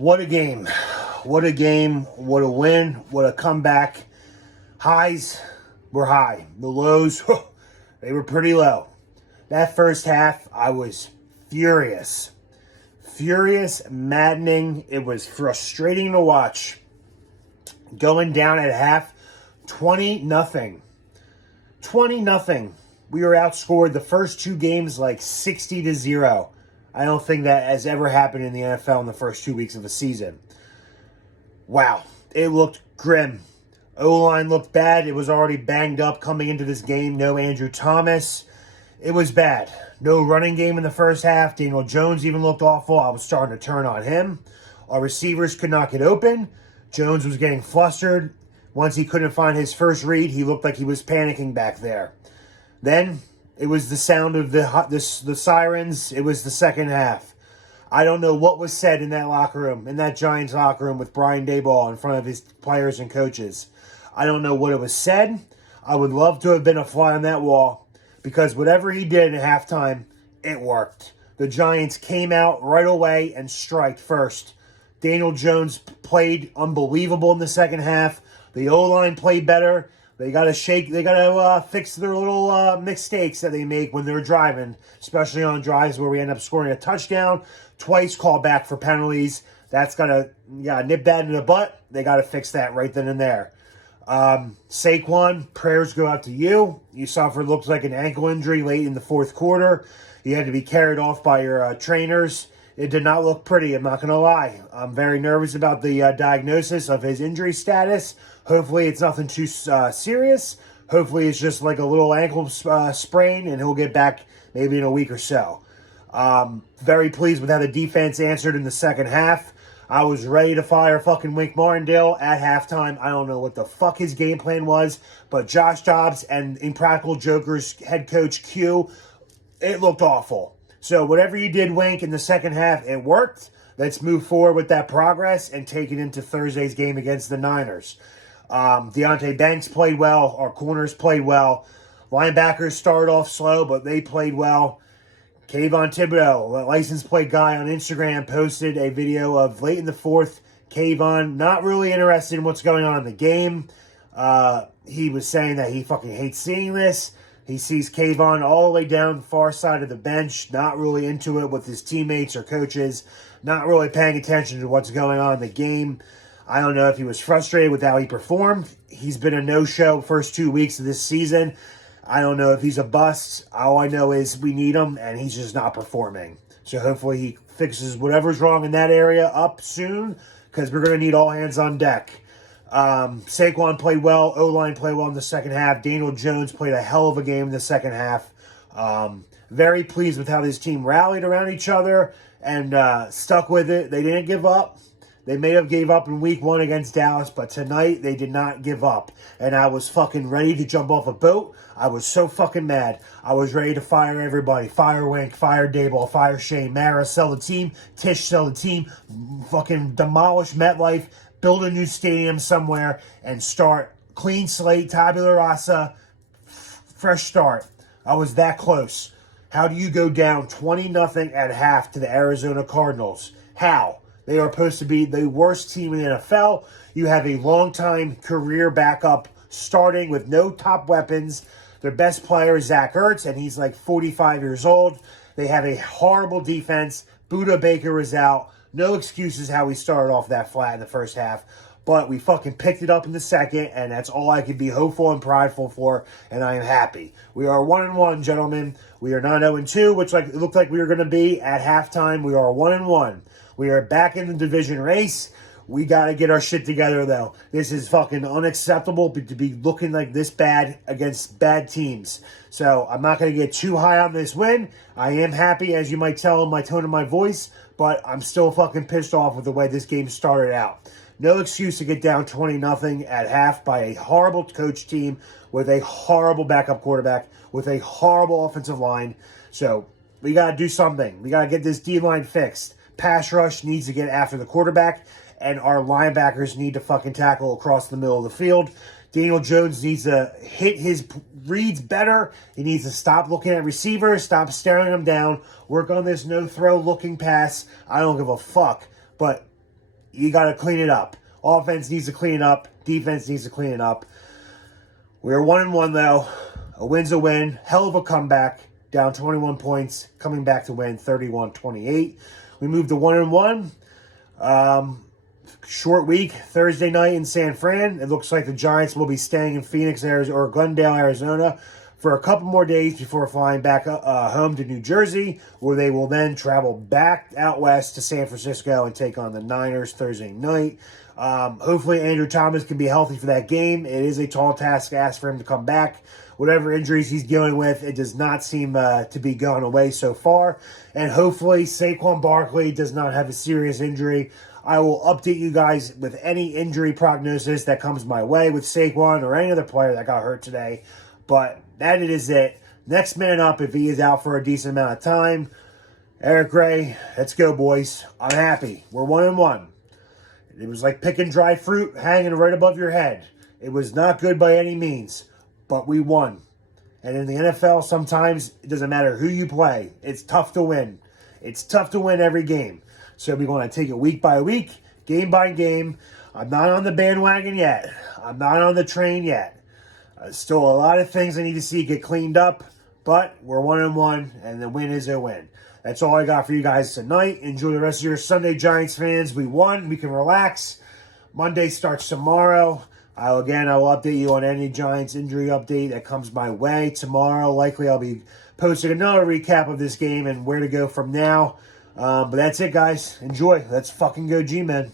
What a game. What a game. What a win. What a comeback. Highs were high. The lows, they were pretty low. That first half, I was furious. Furious, maddening. It was frustrating to watch. Going down at half, 20-0. 20-0. We were outscored the first two games like 60-0. I don't think that has ever happened in the NFL in the first 2 weeks of a season. Wow. It looked grim. O-line looked bad. It was already banged up coming into this game. No Andrew Thomas. It was bad. No running game in the first half. Daniel Jones even looked awful. I was starting to turn on him. Our receivers could not get open. Jones was getting flustered. Once he couldn't find his first read, he looked like he was panicking back there. Then it was the sound of the sirens. It was the second half. I don't know what was said in that locker room, in that Giants locker room with Brian Daboll in front of his players and coaches. I don't know what it was said. I would love to have been a fly on that wall because whatever he did at halftime, it worked. The Giants came out right away and striked first. Daniel Jones played unbelievable in the second half. The O-line played better. They got to fix their little mistakes that they make when they're driving, especially on drives where we end up scoring a touchdown, twice called back for penalties. That's got to nip that in the butt. They got to fix that right then and there. Saquon, prayers go out to you. You suffered, looks like an ankle injury late in the fourth quarter. You had to be carried off by your trainers. It did not look pretty, I'm not going to lie. I'm very nervous about the diagnosis of his injury status. Hopefully it's nothing too serious. Hopefully it's just like a little ankle sprain and he'll get back maybe in a week or so. Very pleased with how the defense answered in the second half. I was ready to fire fucking Wink Martindale at halftime. I don't know what the fuck his game plan was, but Josh Dobbs and Impractical Jokers head coach Q, it looked awful. So whatever you did, Wink, in the second half, it worked. Let's move forward with that progress and take it into Thursday's game against the Niners. Deonte Banks played well. Our corners played well. Linebackers started off slow, but they played well. Kayvon Thibodeau, a license plate guy on Instagram, posted a video of late in the fourth. Kayvon not really interested in what's going on in the game. He was saying that he fucking hates seeing this. He sees Kayvon all the way down the far side of the bench, not really into it with his teammates or coaches, not really paying attention to what's going on in the game. I don't know if he was frustrated with how he performed. He's been a no-show first 2 weeks of this season. I don't know if he's a bust. All I know is we need him, and he's just not performing. So hopefully he fixes whatever's wrong in that area up soon, because we're going to need all hands on deck. Saquon played well. O-line played well in the second half. Daniel Jones played a hell of a game in the second half. Very pleased with how this team rallied around each other and stuck with it. They didn't give up. They may have gave up in week one against Dallas, but tonight they did not give up. And I was fucking ready to jump off a boat. I was so fucking mad. I was ready to fire everybody. Fire Wink, fire Daboll, fire Shane Mara, sell the team. Tisch, sell the team. Fucking demolish MetLife. Build a new stadium somewhere and start clean slate, tabula rasa, fresh start. I was that close. How do you go down 20-0 at half to the Arizona Cardinals? How? They are supposed to be the worst team in the NFL. You have a long-time career backup starting with no top weapons. Their best player is Zach Ertz, and he's like 45 years old. They have a horrible defense. Buda Baker is out. No excuses how we started off that flat in the first half. But we fucking picked it up in the second, and that's all I could be hopeful and prideful for, and I am happy. We are 1-1, gentlemen. We are not 0-2, which it looked like we were going to be at halftime. We are 1-1. We are back in the division race. We got to get our shit together, though. This is fucking unacceptable to be looking like this bad against bad teams. So I'm not going to get too high on this win. I am happy, as you might tell in my tone of my voice, but I'm still fucking pissed off with the way this game started out. No excuse to get down 20-0 at half by a horrible coach team with a horrible backup quarterback, with a horrible offensive line. So we got to do something. We got to get this D-line fixed. Pass rush needs to get after the quarterback, and our linebackers need to fucking tackle across the middle of the field. Daniel Jones needs to hit his reads better. He needs to stop looking at receivers, stop staring them down, work on this no-throw looking pass. I don't give a fuck. But you got to clean it up. Offense needs to clean it up. Defense needs to clean it up. We're 1-1 though. A win's a win. Hell of a comeback. Down 21 points. Coming back to win 31-28. We moved to 1-1. Short week. Thursday night in San Fran. It looks like the Giants will be staying in Phoenix, Arizona, or Glendale, Arizona, for a couple more days before flying back home to New Jersey, where they will then travel back out west to San Francisco and take on the Niners Thursday night. Hopefully Andrew Thomas can be healthy for that game. It is a tall task asked for him to come back. Whatever injuries he's dealing with, it does not seem to be going away so far. And hopefully Saquon Barkley does not have a serious injury. I will update you guys with any injury prognosis that comes my way with Saquon or any other player that got hurt today. But that is it. Next man up, if he is out for a decent amount of time, Eric Gray. Let's go, boys. I'm happy. We're 1-1. It was like picking dry fruit hanging right above your head. It was not good by any means, but we won. And in the NFL, sometimes it doesn't matter who you play. It's tough to win. It's tough to win every game. So we're going to take it week by week, game by game. I'm not on the bandwagon yet. I'm not on the train yet. Still a lot of things I need to see get cleaned up, but we're 1-1, and the win is a win. That's all I got for you guys tonight. Enjoy the rest of your Sunday, Giants fans. We won. We can relax. Monday starts tomorrow. I will update you on any Giants injury update that comes my way tomorrow. Likely I'll be posting another recap of this game and where to go from now. But that's it, guys. Enjoy. Let's fucking go, G-Men.